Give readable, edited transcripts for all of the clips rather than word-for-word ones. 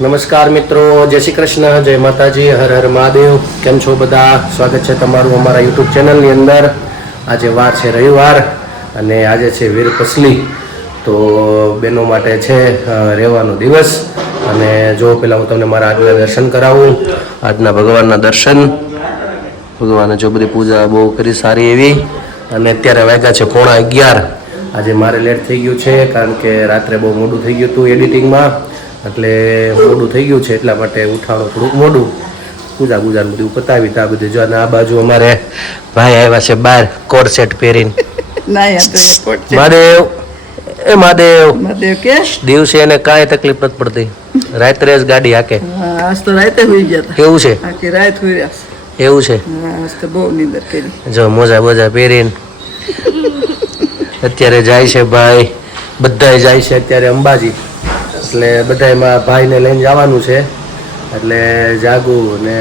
નમસ્કાર મિત્રો, જય શ્રી કૃષ્ણ, જય માતાજી, હર હર મહાદેવ. કેમ છો બધા? સ્વાગત છે તમારું અમારા યુટ્યુબ ચેનલની અંદર. આજે વાર છે રવિવાર અને આજે છે વીરપસલી. તો બહેનો માટે છે રહેવાનો દિવસ. અને જો પહેલાં હું તમને મારા આજના દર્શન કરાવું. આજના ભગવાનના દર્શન. ભગવાને જો બધી પૂજા બહુ કરી સારી એવી. અને અત્યારે વાગ્યા છે 11:15. આજે મારે લેટ થઈ ગયું છે કારણ કે રાત્રે બહુ મોડું થઈ ગયું હતું એડિટિંગમાં. એટલે મોડું થઈ ગયું છે એટલા માટે ઉઠાણું થોડુંક મોડું. પૂજા બધું પતાવી આ બધું જો. આ બાજુ અમારે ભાઈ આવ્યા છે બહાર કોટ સેટ પહેરીને. મહાદેવ એ મહાદેવ કે દિવસે એને કાંઈ તકલીફ નથી પડતી. રાત્રે જ ગાડી હાકે. આજ તો રાતે હોઈ ગયા એવું છે? આખી રાત હોઈ રહ્યા. એવું છે? આજ તો બહુ નીંદર કરી. જો મોજા બોજા પહેરીને અત્યારે જાય છે ભાઈ. બધાય જાય છે અત્યારે અંબાજી. એટલે બધામાં ભાઈને લઈને જવાનું છે. એટલે જાગું ને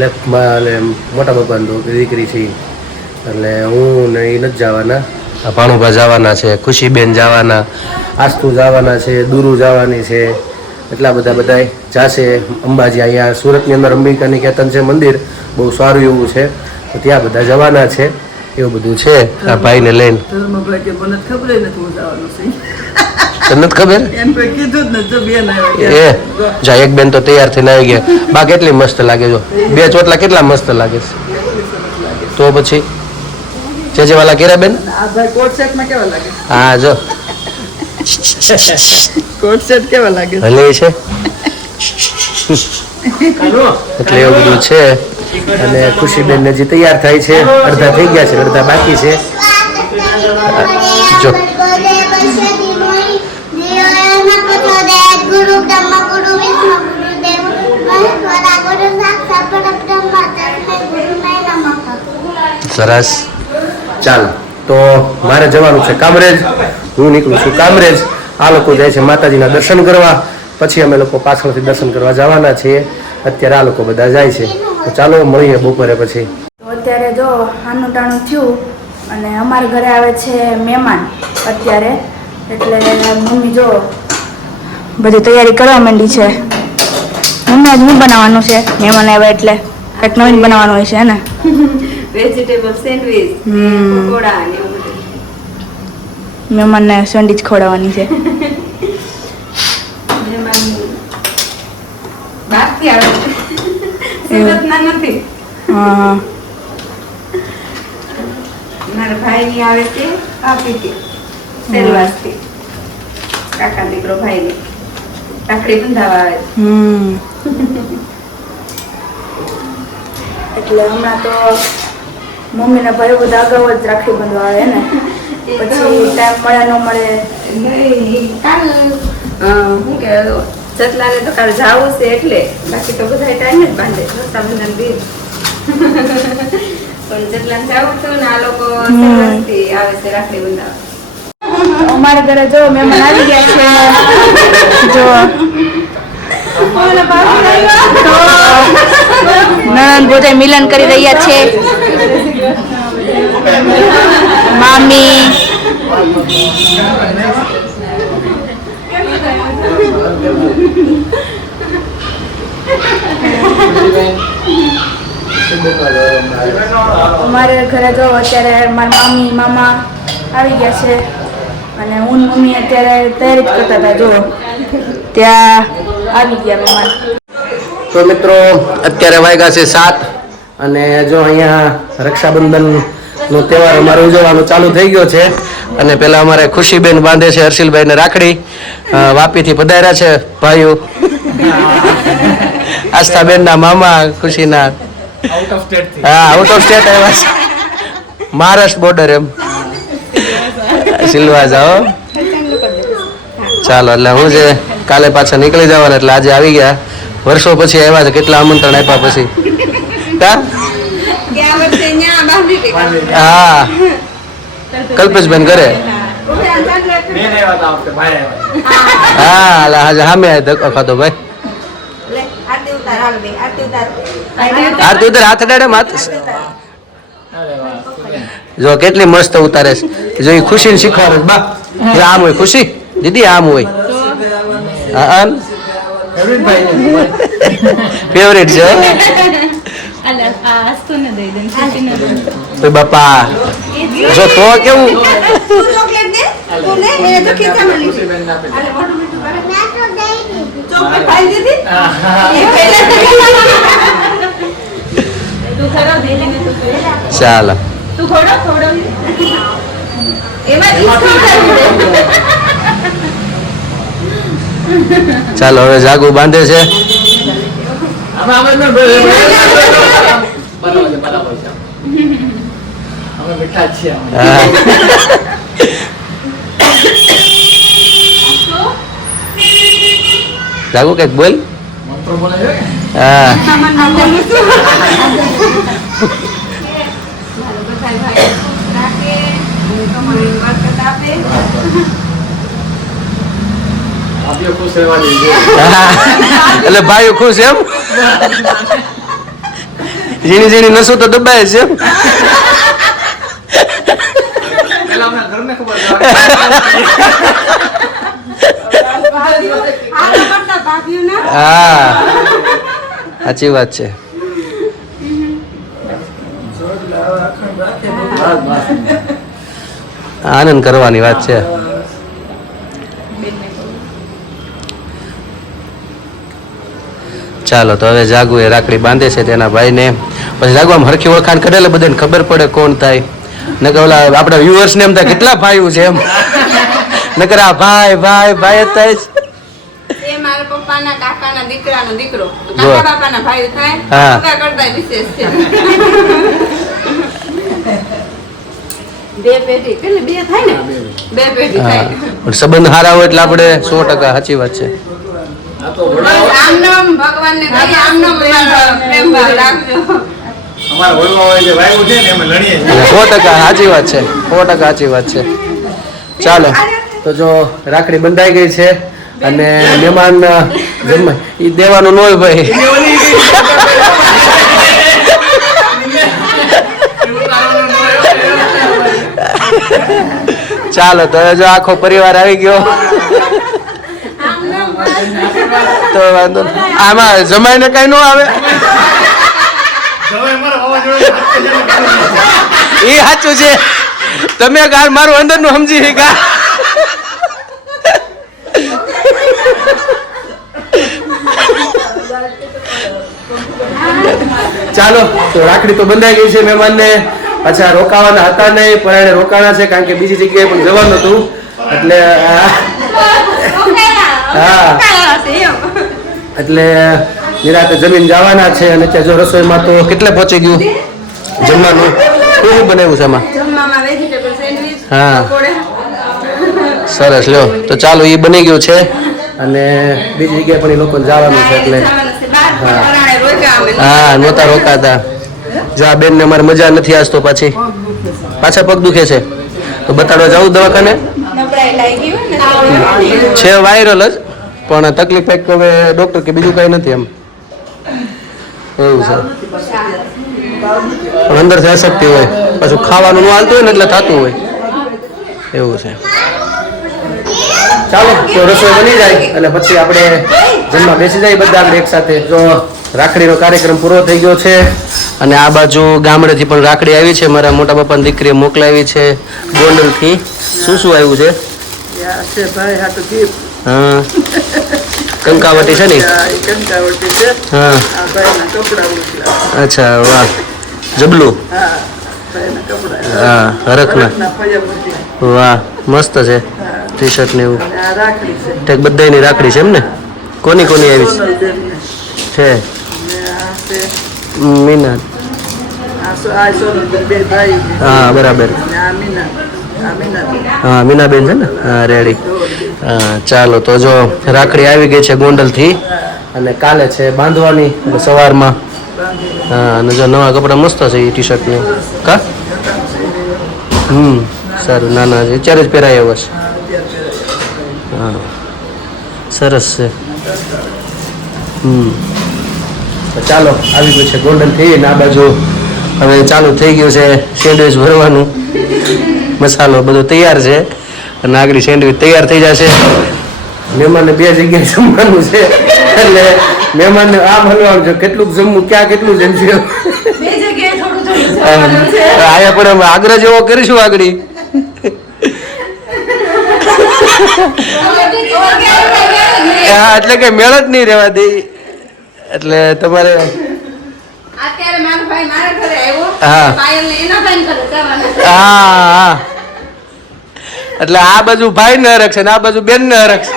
લેફ્ટમાં મોટા બાપાની દીકરી છે. એટલે હું ને એ નથી જવાના. આ ભાણુભા જવાના છે, ખુશીબેન જવાના, આસ્તુ જવાના છે, દુરુ જવાની છે. એટલા બધાય જાશે અંબાજી. અહીંયા સુરતની અંદર અંબિકા નિકેતન છે મંદિર, બહુ સારું એવું છે. તો ત્યાં બધા જવાના છે. એવું બધું છે આ ભાઈને લઈને. મને ખબર નથી હું જવાનું છે. તને નથી ખબર? એમ કોઈ કીધું જ નથી. બેન આવ્યા એ જા એક બેન તો તૈયાર થઈને આવી ગયા. બા કેટલી મસ્ત લાગે જો. બે ચોટલા કેટલા મસ્ત લાગે છે. તો પછી જે વાલા કેરા બેન. આ ભાઈ કોટ સેટ માં કેવા લાગે? હા જો કોટ સેટ કેવા લાગે ભલે છે. એટલે એવું બધું છે. અને ખુશીબેન ને જે તૈયાર થાય છે, અડધા થઈ ગયા છે, અડધા બાકી છે. જો સરસ. ચાલ તો મારે જવાનું છે કામરેજ. હું નીકળું છું કામરેજ. આ લોકો જાય છે માતાજીના દર્શન કરવા. પછી અમે લોકો પાછળથી દર્શન કરવા જવાના છીએ. અત્યારે આ લોકો બધા જાય છે. તો ચાલો મળીએ બપોરે પછી. તો અત્યારે જો આનું ટાણું થયું અને અમારા ઘરે આવે છે મહેમાન અત્યારે. એટલે મમ્મી જો બધી તૈયારી કરવા માંડી છે. મમ્મી આજ શું બનાવવાનું છે? મહેમાન આવે એટલે કંઈક નવીન બનાવવાનું હોય છે ને? વેજીટેબલ સેન્ડવિચ, પકોડા ને એવું બધું. મહેમાનને સેન્ડવિચ ખવડાવવાની છે. મહેમાન બહારથી આવે છે. સુરતના નથી. હા મારા ભાઈની આવે છે આપીથી સેલવાસથી. કાકા દીકરો ભાઈની રાખડી બંધાવા આવે છે. એટલે હમણાં તો મમ્મીના ભાઈઓ બધા અગાઉ જ રાખડી બાંધવા આવે ને. પછી ટાઈમ મળે ન મળે. કાલ શું કે જતલાને તો કાલ જાવું છે એટલે. બાકી તો બધા ટાઈમ જ બાંધે રક્ષાબંધન દિન. પણ જતલાને જાવું હતું ને આ લોકો સેલવાસથી આવે છે રાખડી બંધાવા. અમારા ઘરે જો મહેમાન આવી ગયા છે. જો નણંદ બધા મિલન કરી રહ્યા છે. મામી અમારે ઘરે જો અત્યારે મારા મામી મામા આવી ગયા છે. અને હું મમ્મી અત્યારે તૈયારી જ કરતા હતા. જો ત્યાં આવી ગયા મહેમાન. તો મિત્રો અત્યારે વાગ્યા છે 7. અને જો અહીંયા રક્ષાબંધનનો તહેવાર અમારે ઉજવવાનો ચાલુ થઈ ગયો છે. અને પેલા અમારે ખુશીબેન બાંધે છે હર્ષિલભાઈને રાખડી. વાપીથી પધાર્યા છે ભાઈઓ. આસ્થાબેનના મામા ખુશીના. હા, આઉટ ઓફ સ્ટેટ આવ્યા છે. મહારાષ્ટ્ર બોર્ડર એમ સિલવા જાઓ. ચાલો એટલે હું છે કાલે પાછા નીકળી જવાના. એટલે આજે આવી ગયા. વર્ષો પછી આવ્યા છે. કેટલા આમંત્રણ આપ્યા પછી. હા, કલ્પેશબેન કરે. હા સામે ધક્કો ખાધો ભાઈ. આરતી ઉતાર હાથ અડાડે માત. જો કેટલી મસ્ત ઉતારે છે. જો એ ખુશીને શીખવાડે બા. આમ હોય ખુશી દીદી, આમ હોય. હા ફેવરેટ છે હો? ઓય બાપા જો તો કેવું તું ચોકલેટ દે તું લે એ તો ખીચામાં લીધી ચોકલેટ ખાઈ લીધી એ પહેલા ચાલો તું થોડો એમાં ચાલો હવે જાગુ બાંધે છે હા. જાગુ કઈક બોલ હા એટલે ભાઈઓ ખુશ એમ ઝીણી ઝીણી નસો તો દબાય છે એમ હા સાચી વાત છે આનંદ કરવાની વાત છે ચાલો તો હવે જાગુ એ રાખડી બાંધે છે તેના ભાઈને પછી જાગુ આમ હરખી ઓળખાણ કરે એટલે બધાને ખબર પડે કોણ થાય નકર ઓલા આપણા વ્યુઅર્સ ને એમ થાય કેટલા ભાઈઓ છે એમ નકર આ ભાઈ ભાઈ ભાઈ જ થાય છે. એ મારા પપ્પાના કાકાના દીકરાનો દીકરો જો. કાકા બાપાના ભાઈ થાય હા. કાકા કરતા વિશેષ છે બે પેઢી કેટલી બે થાય ને બે પેઢી હા થાય પણ સંબંધ સારા હોય એટલે આપણે 100% સાચી વાત છે બસ આમનામ ભગવાનને કહીએ આમનામ પ્રેમ ભાવ રાખજો એટલે 100% સાચી વાત છે 100% સાચી વાત છે ચાલો તો જો રાખડી બંધાઈ ગઈ છે અને મહેમાન જમવા ઈ દેવાનું ન હોય ભાઈ ચાલો તો હવે જો આખો પરિવાર આવી ગયો તો વાંધો નહીં. આમાં જમાઈને કઈ ન આવે એ સાચું છે તમે મારું અંદરનું સમજી શકા ચાલો તો રાખડી તો બંધાઈ ગઈ છે મહેમાનને અચ્છા રોકાવાના હતા નહીં પણ એને રોકાણા છે કારણ કે બીજી જગ્યાએ પણ જવાનું હતું એટલે હા એટલે નિરાતે જમીન જવાના છે અને ત્યાં જો રસોઈમાં તો કેટલે પહોંચી ગયું જમવાનું શું બનાવ્યું છે આમાં જમવામાં વેજીટેબલ સેન્ડવિચ હા. પકોડે સરસ લ્યો તો ચાલો એ બની ગયું છે અને બીજી જગ્યાએ પણ એ લોકોને જવાનું છે એટલે હા નહોતા રોકાતા જા બેન ને અમારે મજા નથી આજ તો પાછા પગ દુખે છે તો બતાડવા જવું દવાખાને છે વાયરલ જ પણ તકલીફ કંઈક હવે ડોક્ટર કે બીજું કઈ નથી એમ એવું છે પણ અંદરથી અશક્તિ હોય પાછું ખાવાનું ન હાલતું હોય ને એટલે થતું હોય એવું છે ચાલો તો રસોઈ બની જાય અને પછી આપણે જમવા બેસી જાય બધા આપણે એક સાથે જો રાખડીનો કાર્યક્રમ પૂરો થઈ ગયો છે અને આ બાજુ ગામડેથી પણ રાખડી આવી છે મારા મોટા બાપાની દીકરીએ મોકલાવી છે ગોંડલથી શું શું આવ્યું છે ભાઈ હાટુ ગીફ્ટ હા કંકાવટી છે ને કંકાવટી છે હા આ ભાઈના કપડા ઉછલા અચ્છા વાહ જબલું હા ભાઈના કપડા હા હરખના પજામતી વાહ મસ્ત છે ટી શર્ટ ને એવું અને આ રાખડી છે ઠેક બધાયની રાખડી છે એમ ને કોની કોની આવી સોનલબેનને. છે અને આ છે મીના આ સોનલબેન બે ભાઈ છે. હા બરાબર અને આ મીનાબેન. હા મીનાબેન છે ને હા રેડી હા ચાલો તો જો રાખડી આવી ગઈ છે ગોંડલથી અને કાલે છે બાંધવાની એટલે સવારમાં હા અને જો નવા કપડાં મસ્ત છે એ ટી શર્ટ ને કા સારું ના ના અત્યારે જ પહેરાય બસ હા સરસ છે તો ચાલો આવી ગયું છે ગોંડલથી ને આ બાજુ હવે ચાલુ થઈ ગયું છે સેન્ડવિચ ભરવાનું મસાલો બધો તૈયાર છે અને આગળ સેન્ડવિચ તૈયાર થઈ જશે મહેમાનને બે જગ્યાએ જમવાનું છે એટલે મહેમાનને આમ હલવાનું છે, કેટલું જમવું, ક્યાં કેટલું જમશે. બે જગ્યાએ થોડું થોડું જમવાનું છે. આયા પણ અમે આગ્રહ જેવો કરીશું આગળ. હા, એટલે કે મેળ જ નહીં રહેવા દે. એટલે તમારે અત્યારે મારો ભાઈ મારા ઘરે આવ્યો, હા. પાયલને એના ભાઈને ઘરે જવાનું છે. હા, એટલે આ બાજુ ભાઈ ને હરખશે ને આ બાજુ બેન ને હરખશે,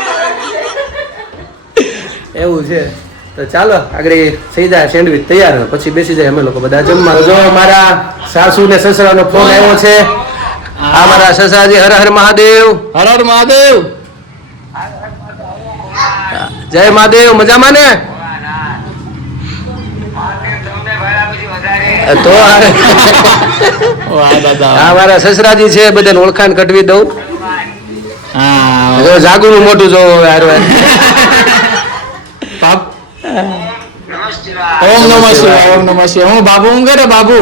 એવું છે. તો ચાલો આગળ થઈ જાય સેન્ડવિચ તૈયાર, પછી બેસી જાય અમે લોકો બધા જમવા. જો મારા સાસુ ને સસરાનો ફોન આવ્યો છે. આ મારા સસરાજી, હર હર મહાદેવ. હર હર મહાદેવ. જય મહાદેવ. મજામાં ને? તો વાહ દાદા. આ મારા સસરાજી છે, બધાને ઓળખાણ કઢવી દઉં. હા. જો જાગુનું મોઢું જોવો હવે હારું. ઓમ નમઃ શિવાય. ઓમ નમઃ શિવાય. હું બાબુ હું કરે બાબુ.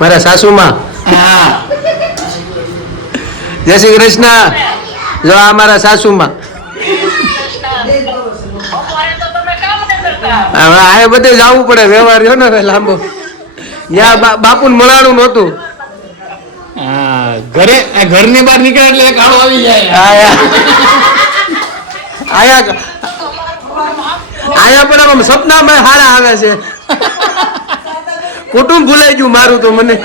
મારા સાસુમાં. હા. જય શ્રી કૃષ્ણ. જો આ મારા સાસુમાં. હવે આ બધે જવું પડે, વ્યવહાર રહ્યો ને હવે લાંબો. ત્યાં બાપુને મળાણું નહોતું. હા. ઘરની બહાર નીકળે એટલે એક આળો આવી જાય. આયા પણ આમ સપનામાં હારા આવે છે. કુટુંબ ભૂલાઈ ગયું મારું તો મને.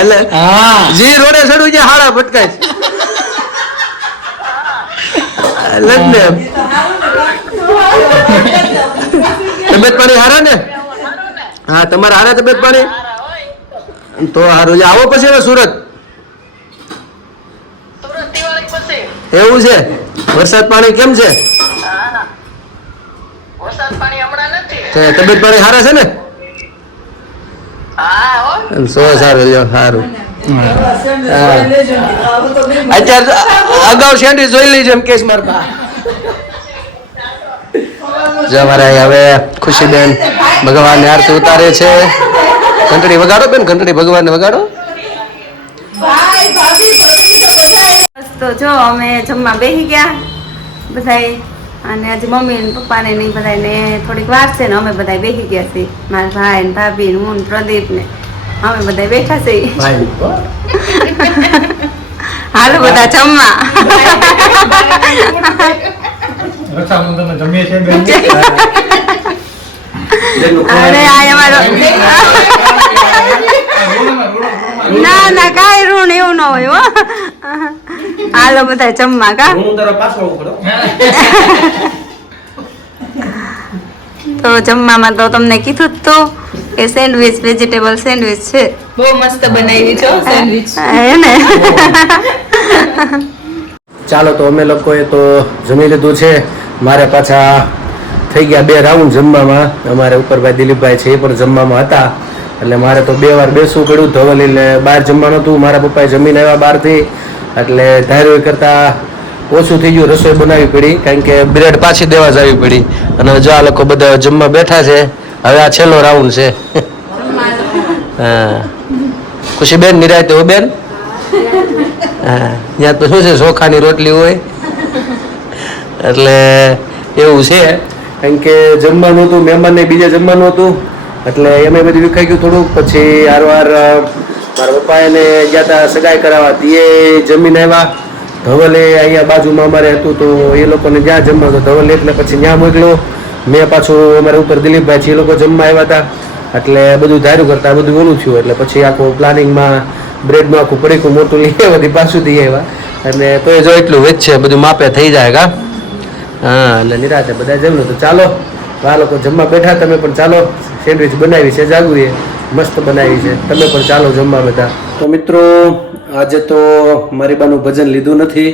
એટલે હા. જે રોડે ચડું છે હારા ભટકાય છે. એટલે જ ને. તબિયત પાણી હારા ને? હા, તમારે હારા તબિયત પાણી? તો હારું. આવો પછી હવે સુરત. એવું છે? વરસાદ પાણી કેમ છે? તબિયત પાણી હારા છે ને? સો સારું, લ્યો સારું. અત્યારે અગાઉ સેન્ડવિચ જોઈ લેજો એમ કેસ મારતા. જો અમારે હવે ખુશીબેન ભગવાનની આરતી ઉતારે છે. ઘંટડી વગાડો બેન, ઘંટડી ભગવાનને વગાડો. તો જો અમે જમવા બેસી ગયા બધાય, અને આજે મમ્મી ને પપ્પા ને નહીં બધાને થોડીક વાર છે ને અમે બધા બેસી ગયા છીએ. મારા ભાઈ ને ભાભી ને હું ને પ્રદીપ ને અમે બધા બેઠા છીએ. હાલો બધા જમવા. અરે આ અમારો ના ના કાંઈ ઋણ એવું ન હોય હો. હાલો બધા જમવા કા. તો જમવામાં તો તમને કીધું જ તો કે સેન્ડવિચ, વેજીટેબલ સેન્ડવિચ છે. બહુ મસ્ત બનાવી છો સેન્ડવિચ. હે ને? ચાલો તો અમે લોકોએ તો જમી લીધું છે. મારે પાછા થઈ ગયા 2 રાઉન્ડ જમવામાં. અમારે ઉપરભાઈ દિલીપભાઈ છે એ પણ જમવામાં હતા, એટલે મારે તો 2 વાર બેસવું પડ્યું. ધવલ બહાર જમવાનું હતું, મારા પપ્પાએ જમીને આવ્યા બહારથી, એટલે ધાર્યું કરતાં ઓછું થઈ ગયું. રસોઈ બનાવવી પડી, કારણ કે બ્રેડ પાછી દેવા જવી પડી. અને જો આ લોકો બધા જમવા બેઠા છે. હવે આ છેલ્લો રાઉન્ડ છે. હા, ખુશીબેન નિરાયતે હો બેન. હા, ત્યાં તો શું છે, ચોખાની રોટલી હોય એટલે એવું છે. કારણ કે જમવાનું હતું, મહેમાનને બીજે જમવાનું હતું, એટલે એમે બધું વિખાઈ ગયું થોડુંક. પછી હારવાર મારા પપ્પા એને ગયા હતા સગાઈ કરાવવા, તે જમીને આવ્યા. ધવલે અહીંયા બાજુમાં અમારે હતું તો એ લોકોને જ્યાં જમવા હતો ધવલ, એટલે પછી ત્યાં મોકલ્યો. મેં પાછું અમારે ઉપર દિલીપભાઈ છે એ લોકો જમવા આવ્યા હતા, એટલે બધું ધાર્યું કરતા બધું ઓલું થયું. એટલે પછી આખું પ્લાનિંગમાં બ્રેડનું આખું પડીકું મોટું લઈ બધી પાછું દઈ આવ્યા. અને તો એ જો એટલું વેચ છે, બધું માપે થઈ જાય કા. હા, એટલે નિરાતે બધા જમ્યું. તો ચાલો આ લોકો જમવા બેઠા, તમે પણ ચાલો. સેન્ડવિચ બનાવી છે જાગુએ, મસ્ત બનાવી છે. તમે પણ ચાલો જમવા બધા. તો મિત્રો આજે તો મારી બાનું ભજન લીધું નથી,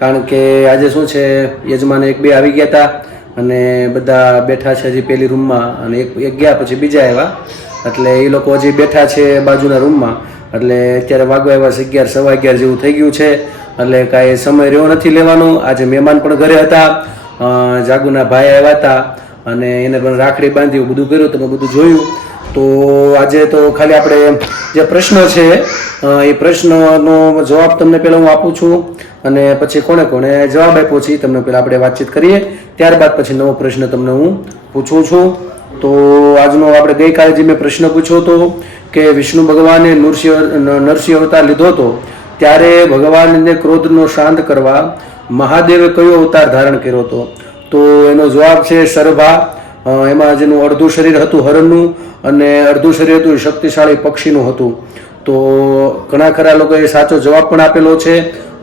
કારણ કે આજે શું છે, યજમાન 1-2 આવી ગયા હતા અને બધા બેઠા છે હજી પેલી રૂમમાં, અને એક ગયા પછી બીજા આવ્યા, એટલે એ લોકો હજી બેઠા છે બાજુના રૂમમાં. એટલે અત્યારે વાગવા આવ્યા 11-11 જેવું થઈ ગયું છે, એટલે કાંઈ સમય રહ્યો નથી લેવાનું. આજે મહેમાન પણ ઘરે હતા, જાગુના ભાઈ આવ્યા હતા અને એને પણ રાખડી બાંધી બધું કર્યું, તમે બધું જોયું. તો આજે તો ખાલી આપણે જે પ્રશ્ન છે એ પ્રશ્નનો જવાબ તમને પહેલાં હું આપું છું અને પછી કોણે કોણે જવાબ આપ્યો છે તમને પહેલાં આપણે વાતચીત કરીએ, ત્યારબાદ પછી નવો પ્રશ્ન તમને હું પૂછું છું. તો આજનો આપણે ગઈકાલે જે મેં પ્રશ્ન પૂછ્યો હતો કે વિષ્ણુ ભગવાને નરસિંહ અવતાર લીધો હતો ત્યારે ભગવાનને ક્રોધનો શાંત કરવા મહાદેવે કયો અવતાર ધારણ કર્યો હતો? તો એનો જવાબ છે સરભા. એમાં જેનું અડધું શરીર હતું હરણનું અને અડધું શરીર હતું શક્તિશાળી પક્ષીનું હતું. તો ઘણા ખરા લોકોએ સાચો જવાબ પણ આપેલો છે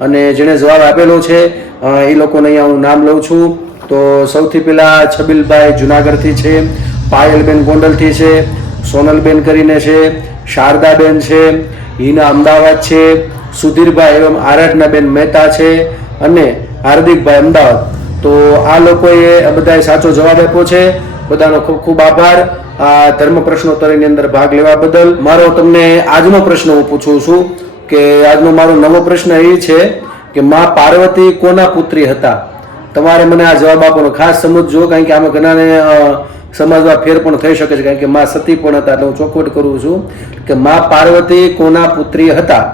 અને જેણે જવાબ આપેલો છે એ લોકોને અહીંયા હું નામ લઉં છું. તો સૌથી પહેલાં છબીલભાઈ જુનાગઢથી છે, પાયલબેન ગોંડલથી છે, સોનલબેન કરીને છે, શારદાબેન છે, હિના અમદાવાદ છે, સુધીરભાઈ એવમ આરાધનાબેન મહેતા છે અને હાર્દિકભાઈ અમદાવાદ. તો આ લોકોએ બધાએ સાચો જવાબ આપ્યો છે. બધાનો ખૂબ ખૂબ આભાર આ ધર્મ પ્રશ્નોત્તરીની અંદર ભાગ લેવા બદલ. મારો તમને આજનો પ્રશ્ન હું પૂછું છું કે આજનો મારો નવો પ્રશ્ન એ છે કે માં પાર્વતી કોના પુત્રી હતા? તમારે મને આ જવાબ આપવાનો ખાસ સમજજો, કારણ કે આમાં ઘણાને સમાજમાં ફેર પણ થઈ શકે છે, કારણ કે માં સતી પણ હતા. એટલે હું ચોખવટ કરું છું કે માં પાર્વતી કોના પુત્રી હતા?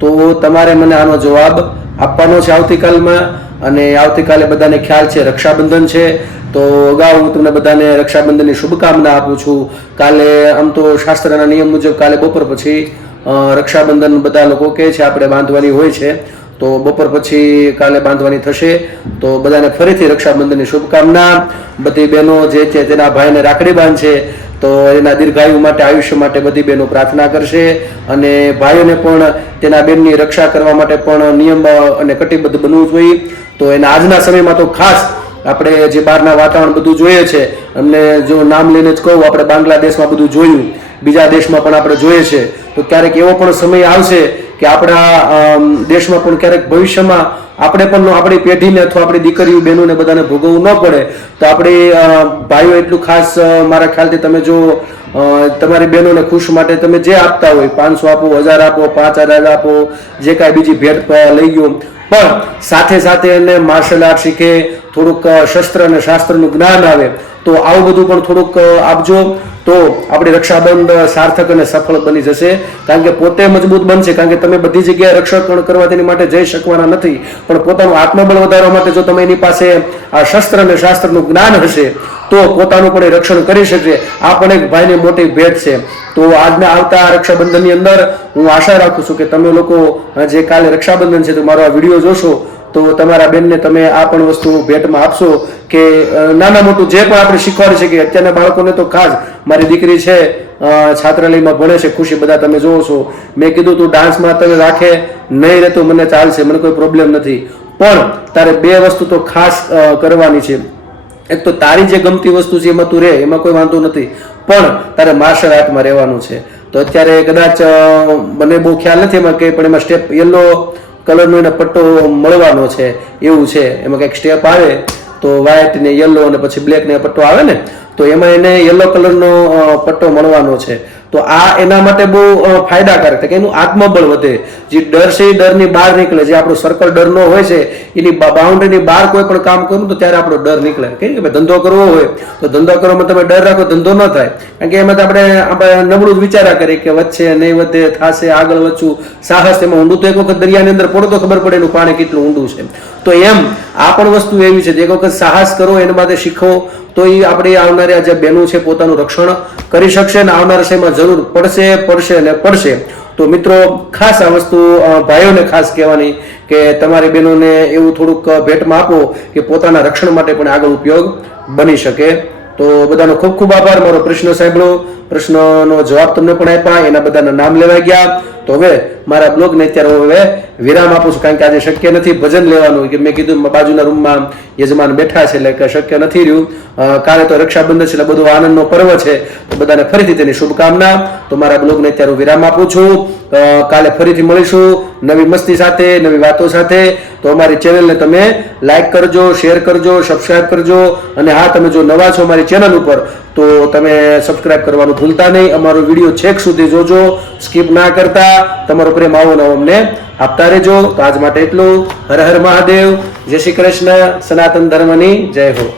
તો તમારે મને આનો જવાબ આપવાનો છે આવતીકાલમાં. અને આવતીકાલે બધાને ખ્યાલ છે રક્ષાબંધન છે, તો અગાઉ હું તમને બધાને રક્ષાબંધનની શુભકામના આપું છું. કાલે આમ તો શાસ્ત્રના નિયમ મુજબ કાલે બપોર પછી રક્ષાબંધન બધા લોકો કહે છે આપણે બાંધવાની હોય છે, તો બપોર પછી કાલે બાંધવાની થશે. તો બધાને ફરીથી રક્ષાબંધનની શુભકામના. બધી બહેનો જે છે તેના ભાઈને રાખડી બાંધશે તો એના દીર્ઘાયુ માટે આયુષ્ય માટે બધી બહેનો પ્રાર્થના કરશે અને ભાઈઓને પણ તેના બેનની રક્ષા કરવા માટે પણ નિયમ અને કટિબદ્ધ બનવું જોઈએ. તો એના આજના સમયમાં તો ખાસ આપણે જે બહારના વાતાવરણ બધું જોઈએ છે, અમને જો નામ લઈને જ કહું, આપણે બાંગ્લાદેશમાં બધું જોયું, બીજા દેશમાં પણ આપણે જોઈએ છે. તો ક્યારેક એવો પણ સમય આવશે કે આપણા દેશમાં પણ ક્યારેક ભવિષ્યમાં આપણે પણ આપણી પેઢીને અથવા આપણી દીકરીઓ બહેનોને બધાને ભોગવવું ન પડે. તો આપણી ભાઈઓ એટલું ખાસ મારા ખ્યાલથી તમે જો તમારી બહેનોને ખુશ માટે તમે જે આપતા હોય 500 આપો, 1000 આપો, 5000 આપો, જે કાંઈ બીજી ભેટ લઈ ગયો, પણ સાથે સાથે એને માર્શલ આર્ટ શીખે, થોડુંક શસ્ત્ર અને શાસ્ત્રનું જ્ઞાન આવે, તો આવું બધું પણ થોડુંક આપજો. તો આપણી રક્ષાબંધન સાર્થક અને સફળ બની જશે. કારણ કે પોતે મજબૂત બનશે, કારણ કે તમે બધી જગ્યાએ રક્ષણ કરવા તેની માટે જઈ શકવાના નથી, પણ પોતાનું આત્મબળ વધારવા માટે જો તમે એની પાસે આ શસ્ત્ર અને શાસ્ત્રનું જ્ઞાન હશે તો પોતાનું પણ એ રક્ષણ કરી શકશે. આ પણ એક ભાઈની મોટી ભેટ છે. તો આજના આવતા રક્ષાબંધનની અંદર હું આશા રાખું છું કે તમે લોકો જે કાલે રક્ષાબંધન છે તો મારો આ વિડીયો જોશો તો તમારા બેનને તમે આ પણ વસ્તુ ભેટમાં આપશો કે નાના મોટું જે પણ આપણે શીખવાડી શકીએ. અત્યારના બાળકોને તો ખાસ, મારી દીકરી છે છાત્રાલયમાં ભણે છે, ખુશી બધા તમે જોવો છો. મેં કીધું તું ડાન્સમાં તમે રાખે નહીં રહેતું મને ચાલશે, મને કોઈ પ્રોબ્લેમ નથી, પણ તારે બે વસ્તુ તો ખાસ કરવાની છે. એક તો તારી જે ગમતી વસ્તુ છે એમાં તું રહે, એમાં કોઈ વાંધો નથી, પણ તારે માર્શલ આર્ટમાં રહેવાનું છે. તો અત્યારે કદાચ મને બહુ ખ્યાલ નથી એમાં કે, પણ એમાં સ્ટેપ યલો કલરનો એને પટ્ટો મળવાનો છે એવું છે. એમાં કંઈક સ્ટેપ આવે તો વ્હાઇટ ને યલો અને પછી બ્લેક ને પટ્ટો આવે ને, તો એમાં એને યલો કલરનો પટ્ટો મળવાનો છે. તો આ એના માટે બહુ ફાયદાકારક છે કે એનું આત્મબળ વધે. જે ડર છે એ ડરની બહાર નીકળે. જે આપણો સર્કલ ડરનો હોય છે એની બાઉન્ડ્રીની બહાર કોઈ પણ કામ કરું તો ત્યારે આપણો ડર નીકળે. કે ભાઈ ધંધો કરવો હોય તો ધંધો કરવામાં તમે ડર રાખો, ધંધો ન થાય. કારણ કે એમાં આપણે નબળું જ વિચારા કરીએ કે વધશે નહીં વધે, થશે, આગળ વધશું. સાહસ એમાં ઊંડું તો એક વખત દરિયાની અંદર પડો તો ખબર પડે એનું પાણી કેટલું ઊંડું છે. તો એમ આ પણ વસ્તુ એવી છે, એક વખત સાહસ કરો એના માટે શીખો તો એ આપણી આવનારી જે બહેનો છે પોતાનું રક્ષણ કરી શકશે અને આવનારા સમયમાં જરૂર પડશે ને પડશે. તો મિત્રો ખાસ આ વસ્તુ ભાઈઓને ખાસ કહેવાની કે તમારી બહેનોને એવું થોડુંક ભેટમાં આપો કે પોતાના રક્ષણ માટે પણ આગળ ઉપયોગ બની શકે. તો બધાનો ખૂબ ખૂબ આભાર. મારો પ્રશ્ન સાંભળો, પ્રશ્નનો જવાબ તમને પણ આપ્યા, એના બધાના નામ લેવાઈ ગયા. તો હવે મારા બ્લોગને અત્યારે હવે વિરામ આપું છું, કારણ કે આજે શક્ય નથી ભજન લેવાનું. કે મેં કીધું બાજુના રૂમમાં યજમાન બેઠા છે એટલે કે શક્ય નથી રહ્યું. કાલે તો રક્ષાબંધન છે એટલે બધું આનંદનો પર્વ છે, તો બધાને ફરીથી તેની શુભકામના. તો મારા બ્લોગને અત્યારે હું વિરામ આપું છું. કાલે ફરીથી મળીશું નવી મસ્તી સાથે, નવી વાતો સાથે. તો અમારી ચેનલને તમે લાઈક કરજો, શેર કરજો, સબસ્ક્રાઈબ કરજો. અને હા, તમે જો નવા છો અમારી ચેનલ ઉપર તો તમે સબસ્ક્રાઈબ કરવાનું ભૂલતા નહીં. અમારો વિડીયો છેક સુધી જોજો, સ્કીપ ના કરતા. તમારો પ્રેમ આવો નવો અમને આપતા રહેજો. તો આજ માટે એટલું. હર હર મહાદેવ. જય શ્રી કૃષ્ણ. સનાતન ધર્મની જય હો.